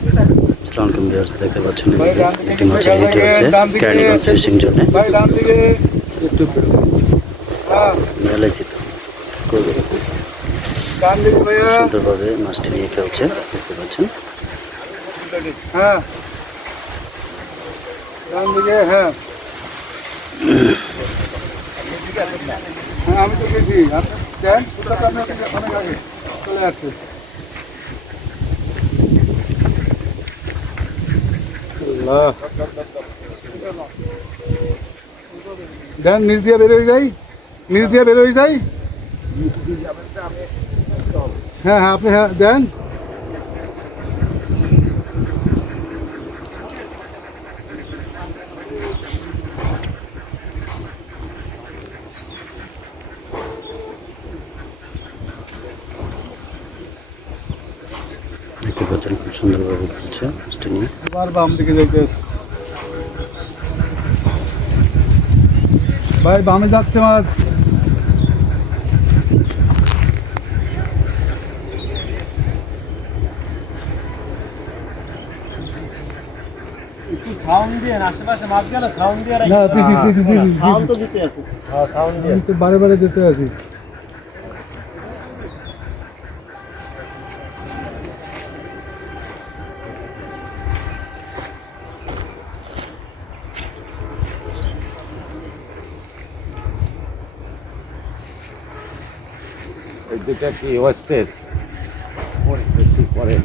আসসালামু ভিউয়ার্স, দেখতে পাচ্ছেন একটি মাছের হিট হচ্ছে কেরানীগঞ্জ ফিশিং জোনে। সুন্দরভাবে মাছটি নিয়ে খেলছে, দেখতে পাচ্ছেন। আমি তো গেছি চলে আসছে। দেন নিচ দিয়ে বেরোয় যাই, নিচ দিয়ে বেরোয় যাই। হ্যাঁ হ্যাঁ আপনি হ্যাঁ দেন। দেখতে পাচ্ছেন খুব সুন্দরভাবে খেলছে মাছটি নিয়ে। এবার বাম দিকে যাইতে ভাই, বামে যাচ্ছে মাছ। সাউন্ড দিয়ে আশেপাশে মাছ গেলে সাউন্ড দিয়ে না দিছি দিছি দিছি সাউন্ড তো দিতে আছে। হ্যাঁ সাউন্ড দিয়ে তো বারে বারে দিতে আছি। যেটা কি ওয়েস্টেজ পরে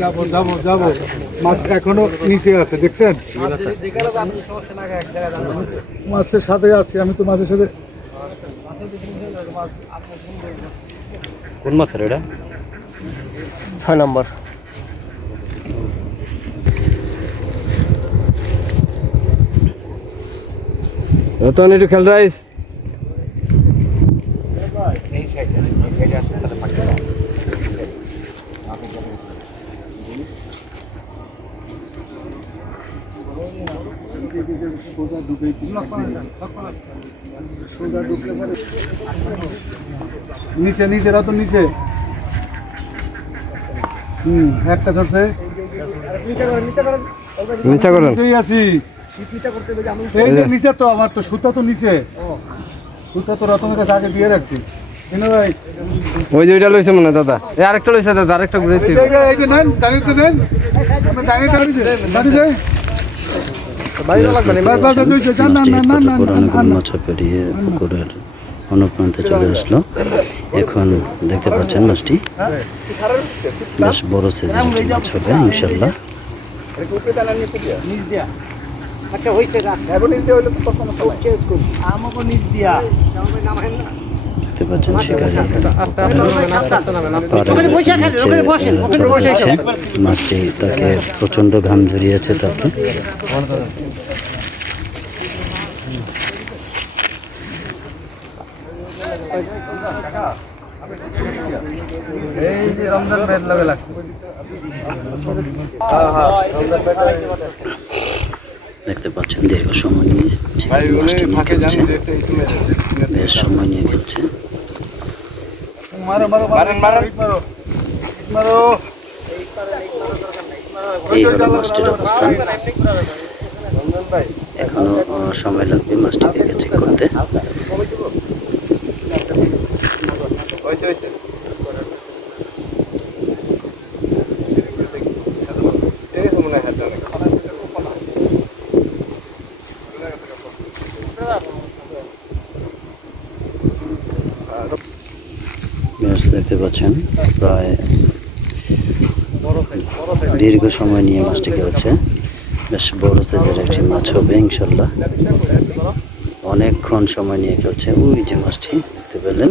যাবো যাবো যাবো, মাছ এখনো নিচে আছে, দেখছেন? মাছের সাথে আছি আমি, তো মাছের সাথে। কোন মাছের এটা? 6 নম্বর। রতন একটু খেল রাইস। নিচে নিচে রাত নিচে। একটা ধরছে, নিচে করেন। নিচেই আছি। এই যে নিচে তো আমার তো সুতা তো নিচে, সুতা তো রতনের কাছে আগে দিয়ে রাখছি। ভাই ওই যে ওইটা লইছে মনে দাদা, এই আরেকটা লইছে দাদা, আরেকটা ঘুরে দিতে। এই যে নেন, দাঁড়িয়ে দেন, দাঁড়িয়ে দেন। মাছা পেরিয়ে পুকুরের অন্যপ্রান্তে চলে আসলো। এখন দেখতে পাচ্ছেন মাছটি বেশ বড় সাইজের একটি মাছ হবে ইনশাল্লাহ। দেখতে পাচ্ছেন শিকারি মাছটি, তাকে প্রচন্ড ঘাম জড়িয়েছে তাকে। দেখতে পাচ্ছেন দীর্ঘ সময় নিয়ে মাছটি নিয়ে খেলছে, বেশ সময় নিয়ে খেলছে। এই হলো মাছটির অবস্থান। এখনো সময় লাগবে মাছটিকে ক্যাচিং করতে। দেখতে পাচ্ছেন প্রায় দীর্ঘ সময় নিয়ে মাছটি খেলছে, বেশ বড় সাইজের একটি মাছ হবে ইনশাল্লাহ। অনেকক্ষণ সময় নিয়ে খেলছে। ওই যে মাছটি দেখতে পেলেন,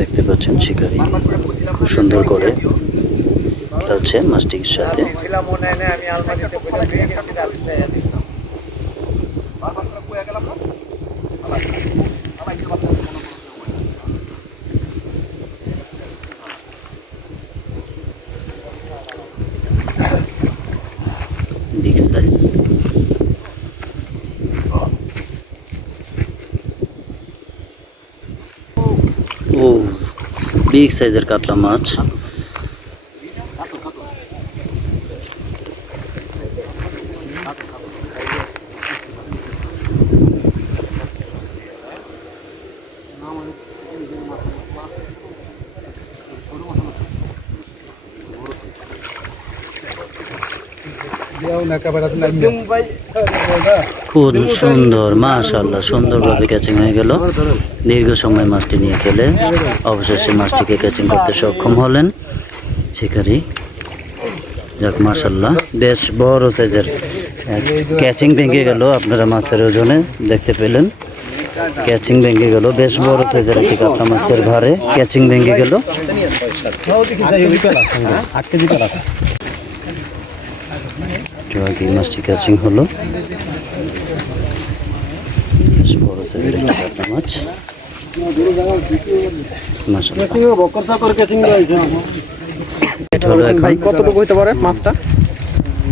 দেখতে পাচ্ছেন শিকারি খুব সুন্দর করে খেলছে মাছটির সাথে। Big size. ও বিগ সাইজের কাতলা মাছ। খুব সুন্দর, মাশাআল্লাহ, সুন্দরভাবে ক্যাচিং হয়ে গেল। দীর্ঘ সময় মাছটি নিয়ে খেলে অবশেষে মাছটিকে ক্যাচিং করতে সক্ষম হলেন শিকারী। যাক মাশাআল্লাহ, বেশ বড় সাইজের ক্যাচিং ভেঙে গেল। আপনারা মাছের ওজনে দেখতে পেলেন, ক্যাচিং ভেঙে গেল। বেশ বড় সাইজের একটি কাতলা মাছের ঘাড়ে ক্যাচিং ভেঙে গেল। এই মাছটি ক্যাচিং হলো। বেশ বড় সাইজের একটি কাতলা মাছ। ভাই কতটুকু হতে পারে মাছটা?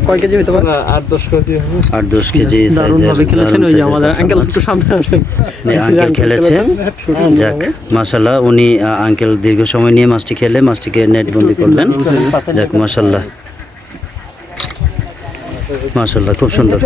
কয় কেজি হতে পারে? 8-10 কেজি সাইজের খেলেছেন। ওই যে আমাদের আঙ্কেল একটু সামনে আসেন, আঙ্কেল খেলেছে। যাক মাশাআল্লাহ, উনি আঙ্কেল দীর্ঘ সময় নিয়ে মাছটি খেলে মাছটিকে নেট বন্দি করলেন। যাক মাশাআল্লাহ, মাশাআল্লাহ, খুব সুন্দর।